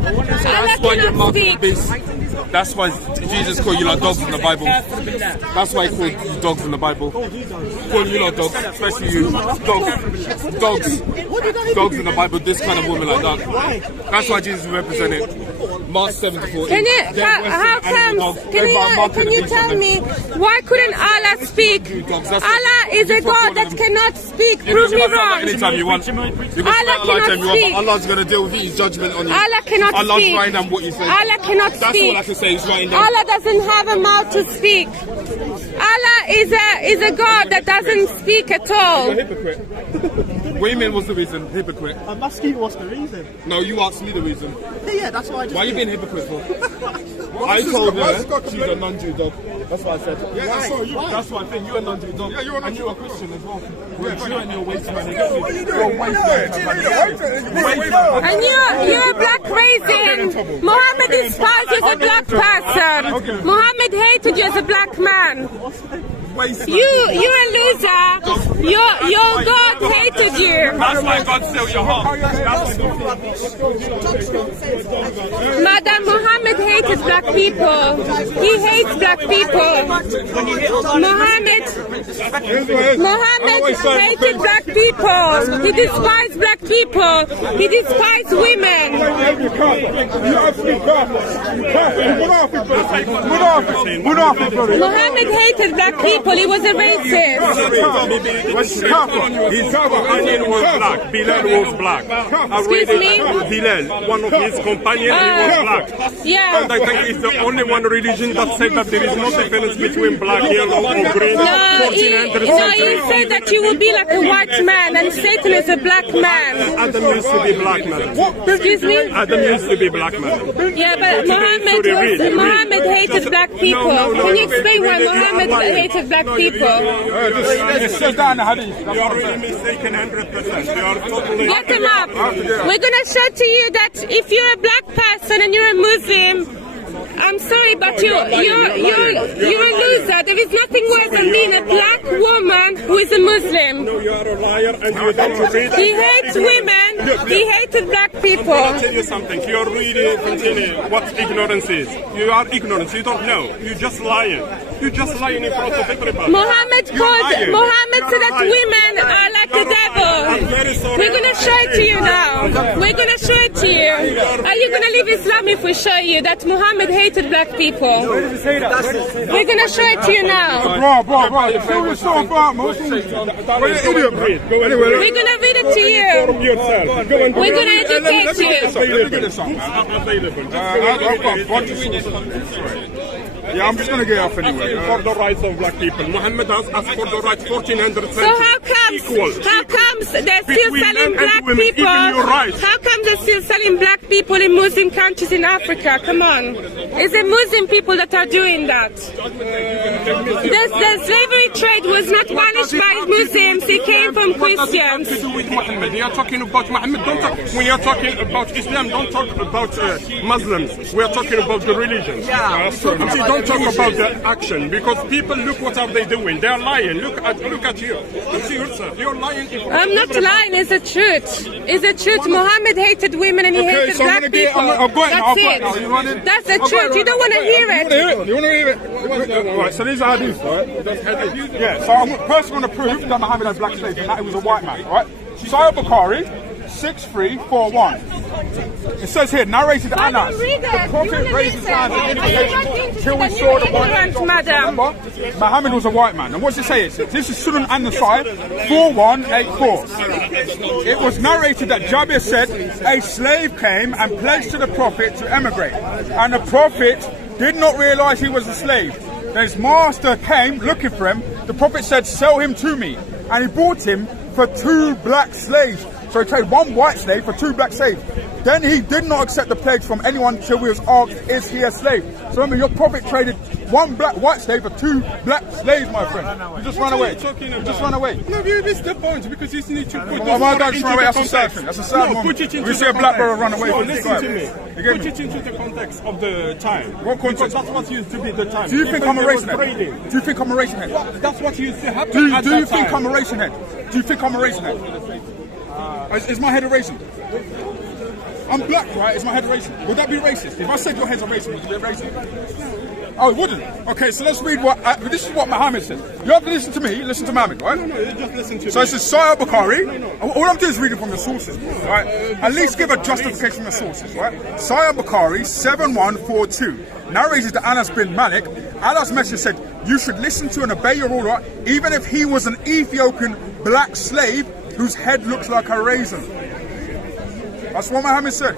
That's why your mouth is big. That's why Jesus called you like dogs in the Bible. That's why he called you dogs in the Bible. Call you like dogs, especially you. Dogs in the Bible, this kind of woman like that. That's why Jesus represented. Mark 74. Can you tell me why couldn't Allah speak? Allah is a God that cannot speak. Prove me wrong. Anytime you want. Allah cannot speak. Allah's going to deal with his judgment on you. Allah cannot speak. Allah's writing down what you say. Allah cannot That's speak. all I can say. He's writing down. Allah doesn't have a mouth to speak. Allah is a God that doesn't speak at all. You're a hypocrite. What do you mean, what's the reason? Hypocrite. I'm asking you what's the reason. No, you asked me the reason. Yeah, that's what I just Why are you being hypocrite for? I told her she's a non-Jew dog. That's what I said. Yeah, That's what I think. You're a non-Jew dog. Yeah, you're a non-Jew. And you're a Christian as well. You're a Jew and you're a waste man. What are you doing? And you're a black raisin. Muhammad despised you as a black person. Muhammad hated you as a black man. You're a loser. Your God hated you. That's why God stole your heart. Madam, Muhammad hated black people. He hates black people. Muhammad hated black people. He despised black people. He despised women. Muhammad hated black people. He was a racist. His companion was black. Bilal was black. Excuse me? Bilal, one of his companions, he was black. Yeah. And I think it's the only one religion that said that there is no difference between black, yellow, or green. No, he said that you will be like a white man, and Satan is a black man. Adam used to be black man. Excuse me? Adam used to be black man. Yeah, but Muhammad hated black people. Can you explain why Muhammad hated black people? It says that in the hadith. You are really mistaken 100%. You are totally... Get them up. We're going to show to you that if you're a black person and you're a Muslim, I'm sorry, but you're a loser. There is nothing worse than being a black woman who is a Muslim. No, you are a liar and you don't read. He hates women. He hated black people. I'll tell you something. You're really continuing what ignorance is. You are ignorant. You don't know. You're just lying. You're just lying in front of everybody. Muhammad said that women are like the devil. I'm very sorry. We're going to show it to you now. We're going to show it to you. Are you going to leave Islam if we show you that Muhammad hated black people? We're going to show it to you now. Bro. You feel this song about Muslims? We're going to read it to you. We're going to educate you. Yeah, I'm just going to get off anyway. For the rights of black people. Muhammad has asked for the rights 1400 So how comes they're still selling black people? How come they're still selling black people in Muslim countries in Africa? Come on. It's the Muslim people that are doing that. The slavery trade was not managed by Muslims. It came from Christians. You are talking about Muhammad. When you are talking about Islam, don't talk about Muslims. We are talking about the religion. Don't talk about the action, because people, look what are they doing. They are lying. Look at you. See yourself. You're lying. I'm not lying. It's the truth. It's the truth. Muhammad hated women and he hated black people. That's it. That's the truth. You don't want to hear it. You want to hear it? Right, so these are hadiths, right? Yeah, so I'm personally going to prove that Muhammad had black slaves and that he was a white man, right? Sahih Bukhari 6341. It says here, narrated Anas, the Prophet raised his hand until he saw the white man. Muhammad was a white man. And what's it say? This is Sunan an-Nasai 4184. It was narrated that Jabir said, a slave came and pledged to the Prophet to emigrate. And the Prophet did not realize he was a slave. Then his master came looking for him. The Prophet said, sell him to me. And he bought him for 2 black slaves. So he traded 1 white slave for 2 black slaves. Then he did not accept the pledge from anyone until he was asked, is he a slave? So remember, your Prophet traded 1 white slave for 2 black slaves, my friend. You just run away. You just run away. No, you missed the point, because you need to put this into the context. That's a sad thing. That's a sad moment. We see a black brother run away from this guy. Listen to me. Put it into the context of the time. What context? Because that's what used to be the time. Do you think I'm a racing head? Do you think I'm a racing head? That's what used to happen. Do you think I'm a racing head? Do you think I'm a racing head? Is my head a racing? I'm black, right? Is my head racist? Would that be racist? If I said your head's a racist, would it be racist? Oh, it wouldn't. Okay, so let's read what. This is what Muhammad said. You have to listen to me. Listen to Muhammad, right? No, just listen to me. So this is Sahih Bukhari. All I'm doing is reading from the sources, right? At least give a justification from the sources, right? Sahih Bukhari 7142 narrated that Anas bin Malik. Allah's messenger said, "You should listen to and obey your order, even if he was an Ethiopian black slave whose head looks like a raisin." That's what Muhammad said.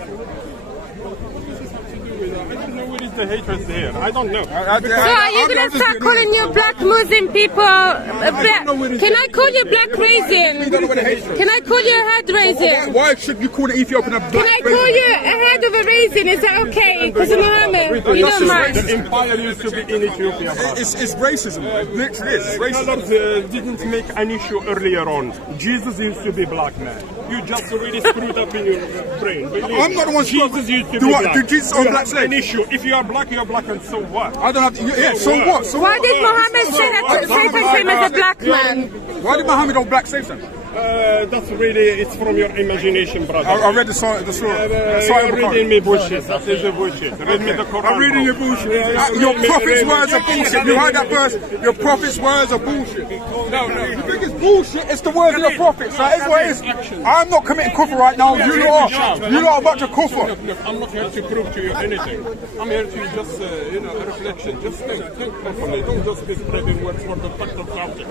The hatred there. I don't know. So are you going to start calling you black Muslim people? Can I call you black raisin? Can I call you a head raisin? Why should you call an Ethiopian a black raisin? Can I call you a head of a raisin? Is that okay? Because of Muhammad, you don't mind. The empire used to be in Ethiopia. It's racism. It literally is. It's racism. Colors didn't make an issue earlier on. Jesus used to be black man. You just really screwed up in your brain. I'm not the one. Jesus used to be black. Did Jesus own black slaves? An issue. If you are black, and so what? I don't have to. Yeah, so what? So why did Muhammad say that Satan came as a black man? Why did Muhammad own black slaves then? That's really, it's from your imagination, brother. I read the surah. You're reading me bullshit. That is a bullshit. Read me the Quran. I'm reading your bullshit. Your prophet's words are bullshit. You heard that verse? Your prophet's words are bullshit. No. You think it's bullshit? It's the words of the prophets. That is what it is. I'm not committing kufr right now. You lot are. You lot are about to kufr. Look, I'm not here to prove to you anything. I'm here to just, a reflection. Just think properly. Don't just be spreading words for the fact of something.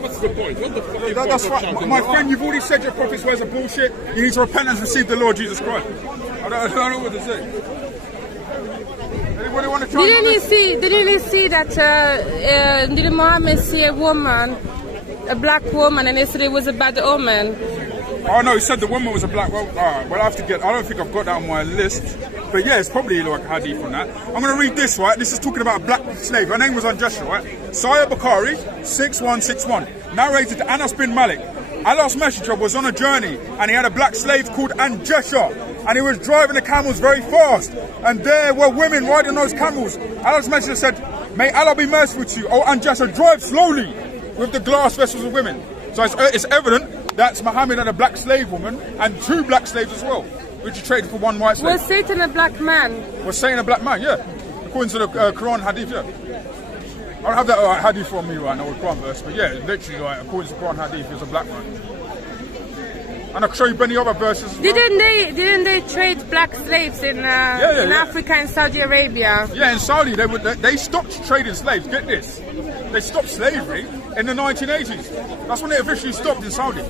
What's the point? What the fuck is That's right. My friend, you've already said your prophet's words are bullshit. You need to repent and receive the Lord Jesus Christ. I don't know what to say. Anybody want to try? Didn't you see that? Did Muhammad see a woman, a black woman, and he said it was a bad omen? Oh no, he said the woman was a black. Well, well, I have to get. I don't think I've got that on my list. But yeah, it's probably like hadith on that. I'm going to read this, right? This is talking about a black slave. Her name was Anjasha, right? Sahih Bukhari 6161 narrated that Anas bin Malik. Allah's messenger was on a journey and he had a black slave called Anjasha, and he was driving the camels very fast, and there were women riding those camels. Allah's messenger said, "May Allah be merciful to you, oh Anjasha, drive slowly with the glass vessels of women." So it's evident that's Muhammad and a black slave woman and two black slaves as well, which he traded for one white slave. Was Satan a black man? Was Satan a black man? Yeah, according to the Quran hadith. Yeah, I don't have that hadith from me right now, or Quran verse, but yeah, literally, like, according to the Quran hadith, he was a black man. And I'll show you many other verses as well. Didn't they trade black slaves in Africa and Saudi Arabia? Yeah, in Saudi they stopped trading slaves. Get this, they stopped slavery in the 1980s. That's when it officially stopped in Saudi.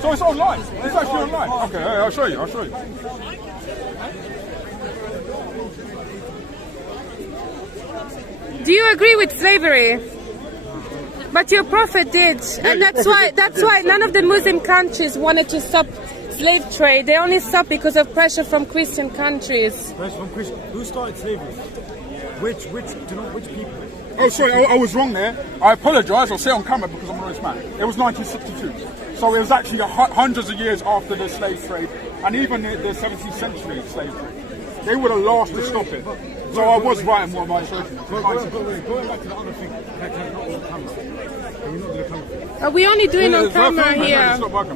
So it's online. It's actually online. Okay, I'll show you. Do you agree with slavery? But your prophet did, and that's why none of the Muslim countries wanted to stop slave trade. They only stopped because of pressure from Christian countries. Pressure from Christian. Who started slavery? Which people? Oh, sorry, I was wrong there. I apologise. I'll say it on camera because I'm an honest man. It was 1962, so it was actually hundreds of years after the slave trade, and even the 17th century slave trade. They were the last to stop it. So I was right in what my assertion was. Going back to the other thing, not on camera. Can we not do the camera? Are we only doing on camera here? What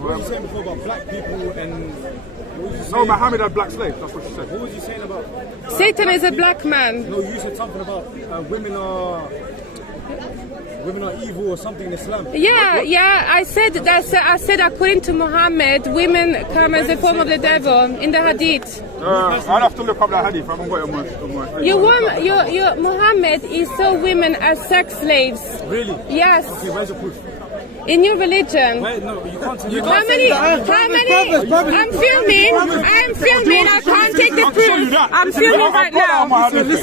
were you saying before about black people and... No, Muhammad had black slaves, that's what she said. What was you saying about... Satan is a black man. No, you said something about women are evil or something in Islam. Yeah. I said according to Muhammad, women come as a form of the devil in the hadith. I'll have to look up that hadith. I haven't got it on my Your Muhammad is saw women as sex slaves. Really? Yes. Okay, where's the proof? In your religion. Wait, no, you can't. How many? I'm filming. I can't take the proof. I'm filming right now. How many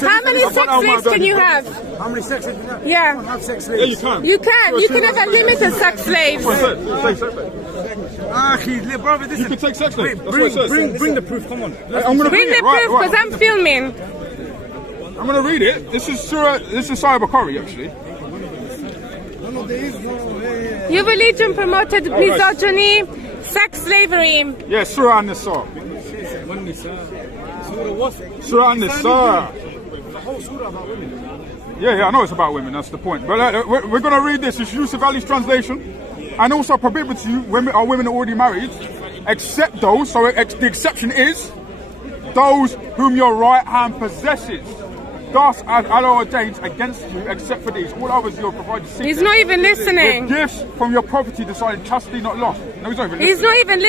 sex slaves can you have? How many sex slaves can you have? Yeah. You can't have sex slaves. Yeah, you can. You can. You can have unlimited sex slaves. Brother, you can take sex slaves. Bring the proof. Come on. I'm gonna bring the proof because I'm filming. I'm gonna read it. This is Sahih Bukhari actually. Your religion promoted misogyny, sex slavery. Yeah, Surah An-Nisa. Surah An-Nisa. The whole surah about women. Yeah, I know it's about women, that's the point. But we're going to read this. It's Yusuf Ali's translation. And also prohibits you, women already married, except those, so the exception is those whom your right hand possesses. Thus, as Allah ordains against you, except for these, all others you are provided. He's not even listening. With gifts from your property decided chastity not lost. No, he's not even listening. He's not even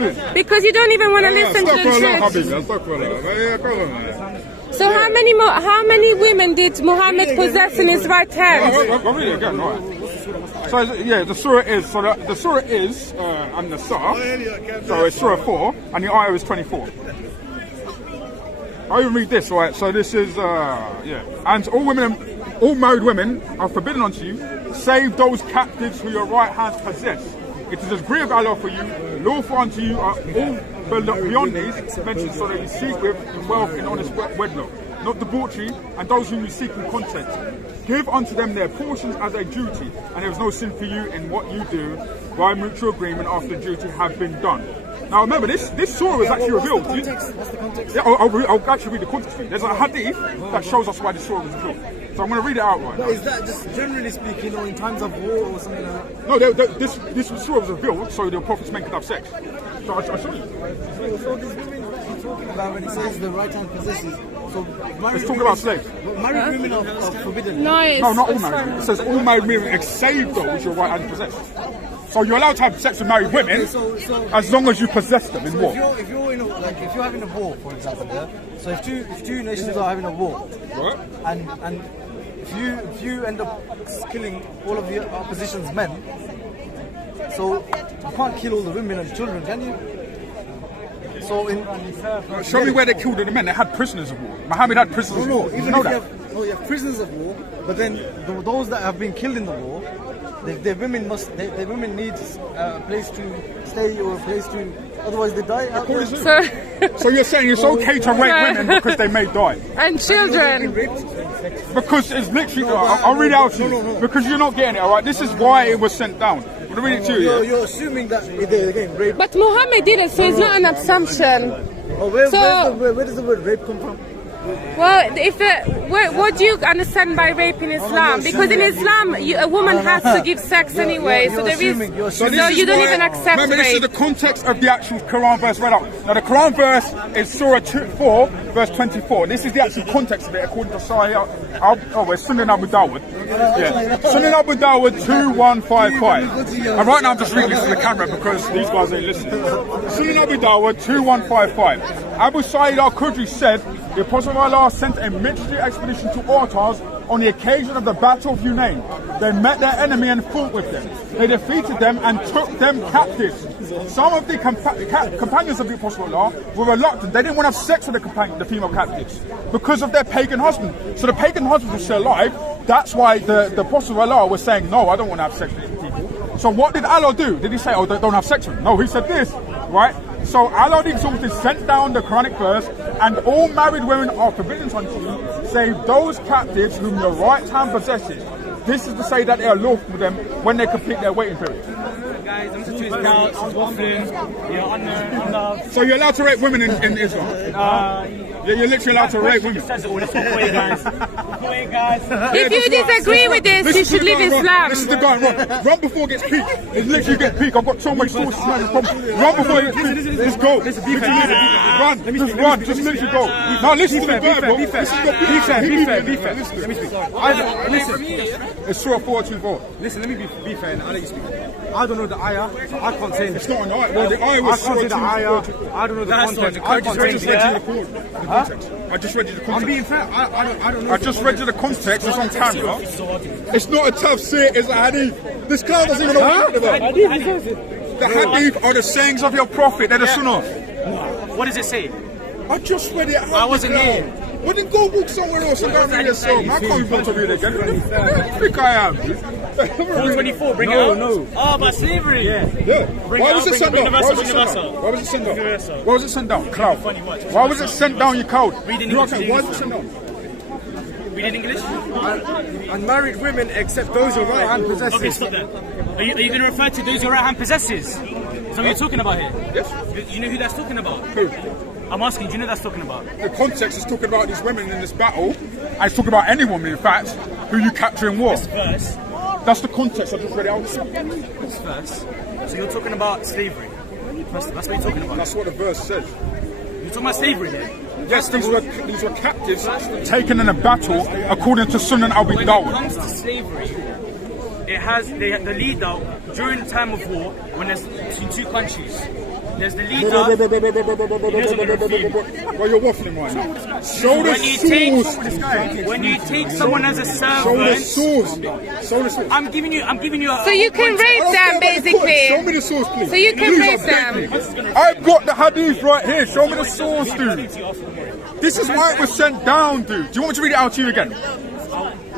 listening. Because you don't even want to listen to the truth. So how many women did Muhammad possess in his right hand? I'll read it again, right. So yeah, the surah is An-Nisa, so it's surah 4, and the ayah is 24. I even read this, right? So this is, and all married women are forbidden unto you, save those captives who your right hands possess. It is a degree of Allah for you, lawful unto you are all beyond these mentioned, so that you seek with wealth in honest wedlock, not debauchery, and those whom you seek in content. Give unto them their portions as a duty, and there is no sin for you in what you do by mutual agreement after duty have been done. Now remember, this surah was actually revealed. What's the context? Yeah, I'll actually read the context. There's a hadith that shows us why this surah was revealed. So I'm going to read it out right now. Is that just generally speaking, or in times of war or something like that? No, this surah was revealed so the prophets men could have sex. So I'll show you. So these women that you're talking about when it says the right hand possesses, so it's talking about slaves. Married women are forbidden. No, not all married women. It says all married women save those your right hand possess. So you're allowed to have sex with married women as long as you possess them in war. If you're having a war, for example, yeah? So if two nations are having a war, Right. and if you end up killing all of the opposition's men, so you can't kill all the women and children, can you? So show me where they killed the men. They had prisoners of war. Muhammad had prisoners of war. Even You know if that? you have prisoners of war, but then those that have been killed in the war, their women need a place to stay or a place to, otherwise they die. So you're saying it's okay to rape women because they may die? And children. Because it's literally, I'll read it out to you. Because you're not getting it, alright? This is why it was sent down. I'm going to read it to you. You're assuming that they're getting raped. But Muhammad did it, so it's not an assumption. Where does the word rape come from? Well, what do you understand by rape in Islam? Because in Islam, a woman has to give sex anyway, so there is. So you don't even accept remember, this is rape. the context of the actual Quran verse read out. Now, the Quran verse is Surah 4, verse 24. This is the actual context of it, according to Sahih. We're Sunan Abu Dawud. Yeah, Sunan Abu Dawud 2155. And right now, I'm just reading this to the camera because these guys ain't listening. Sunan Abu Dawud 2155. Abu Sa'id al-Khudri said, the Apostle of Allah sent a military expedition to Ortaz on the occasion of the Battle of Hunain. They met their enemy and fought with them. They defeated them and took them captives. Some of the companions of the Apostle of Allah were reluctant. They didn't want to have sex with the female captives because of their pagan husband. So the pagan husband was still alive. That's why the Apostle of Allah was saying, no, I don't want to have sex with these people. So what did Allah do? Did he say, oh, don't have sex with them? No, he said this, right? So Allah the Exalted sent down the Quranic verse, and all married women are forbidden unto you, save those captives whom your right hand possesses. This is to say that they are lawful for them when they complete their waiting period. Guys, I'm to his couch, waffling, you're on the... So you're allowed to rape women in Islam? You're literally allowed to rape women. If you disagree with this, you should leave Islam. This is the guy, run before it gets peak. It's literally get peak. I've got so much sources. Run before it gets peak. Let's go. Run, just run, just literally go. Now listen to the guy, bro. Be fair. Let me speak. Listen, it's Surah 424. Listen, let me be fair and I'll let you speak. I don't know the ayah, so I can't say it's not an ayah. Well, the ayah was Surah 2. I don't know the context. I just read you the context. I just read you the context. I'm being fair. I don't know. I just read you the context. It's on camera. It's not a tafsir. It's a hadith. This guy doesn't even know what you're talking about. The hadith are the sayings of your prophet. They're the sunnah. What does it say? I just read it. I wasn't here. Well, then go walk somewhere else and go read it yourself. I can't even want to read it again. Who do you think I am? 424, bring it out. No. Oh, but slavery. Yeah. Why was it sent down? Why was it sent down? Why was it sent down? Cloud. Why was it sent down, you coward? Read in English. Why was it sent down? Read in English. Unmarried women except those your right hand possesses. Okay, stop that. Are you going to refer to those your right hand possesses? Is that what you're talking about here? Yes. You know who that's talking about? Who? I'm asking, do you know what that's talking about? The context is talking about these women in this battle, and it's talking about any woman, in fact, who you capture in war. This verse. That's the context. I just read it out. This verse. So you're talking about slavery. That's what you're talking about. That's what the verse says. You're talking about slavery here. Yes, these were captives taken in a battle according to Sunan Abi When it Dawud. comes to slavery, it has the leader during the time of war when there's between two countries. There's the leader. Well, you're waffling right now. Show the source. When you take someone as a Show the servant, source. Show the source. I'm giving you. So you can rape them, basically. Show me the source, please. So you can rape Please, I beg them. you. I've got the hadith right here. Show me the source, dude. This is why it was sent down, dude. Do you want me to read it out to you again?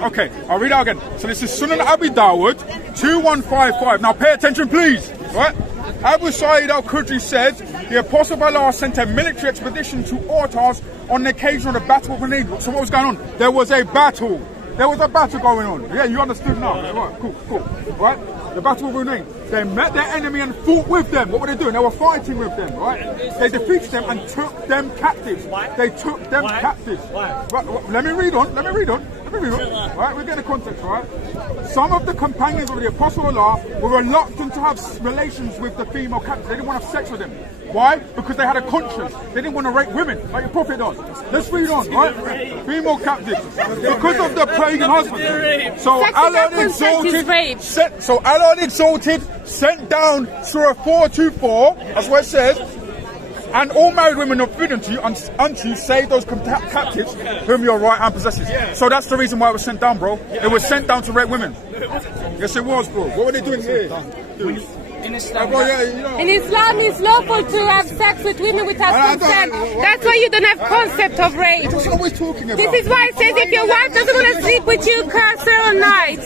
Okay, I'll read it out again. So this is Sunan Abi Dawud 2155. Now pay attention, please. Right? Abu Sa'id al-Khudri said, the Apostle of Allah sent a military expedition to Ortas on the occasion of the Battle of Hunayn. So what was going on? There was a battle. There was a battle going on. Yeah, you understood now. Right, cool. Right? The Battle of Hunayn. They met their enemy and fought with them. What were they doing? They were fighting with them, right? They defeated them and took them captives. They took them captives. Right, let me read on. Right, we're getting the context, right? Some of the companions of the Apostle of Allah were reluctant to have relations with the female captives. They didn't want to have sex with them. Why? Because they had a conscience. They didn't want to rape women like the Prophet does. Let's read on, right? Female captives. Because of the pagan husband. So Allah exalted, sent down Surah 424, that's what it says, and all married women are forbidden to you unto save those captives whom your right hand possesses. So that's the reason why it was sent down, bro. It was sent down to rape women. Yes, it was, bro. What were they doing here? in Islam, in Islam, it's lawful to have sex with women without consent. That's why you don't have concept of rape. That's what we're talking about. This is why it says if your wife doesn't want to sleep with you, curse her all night.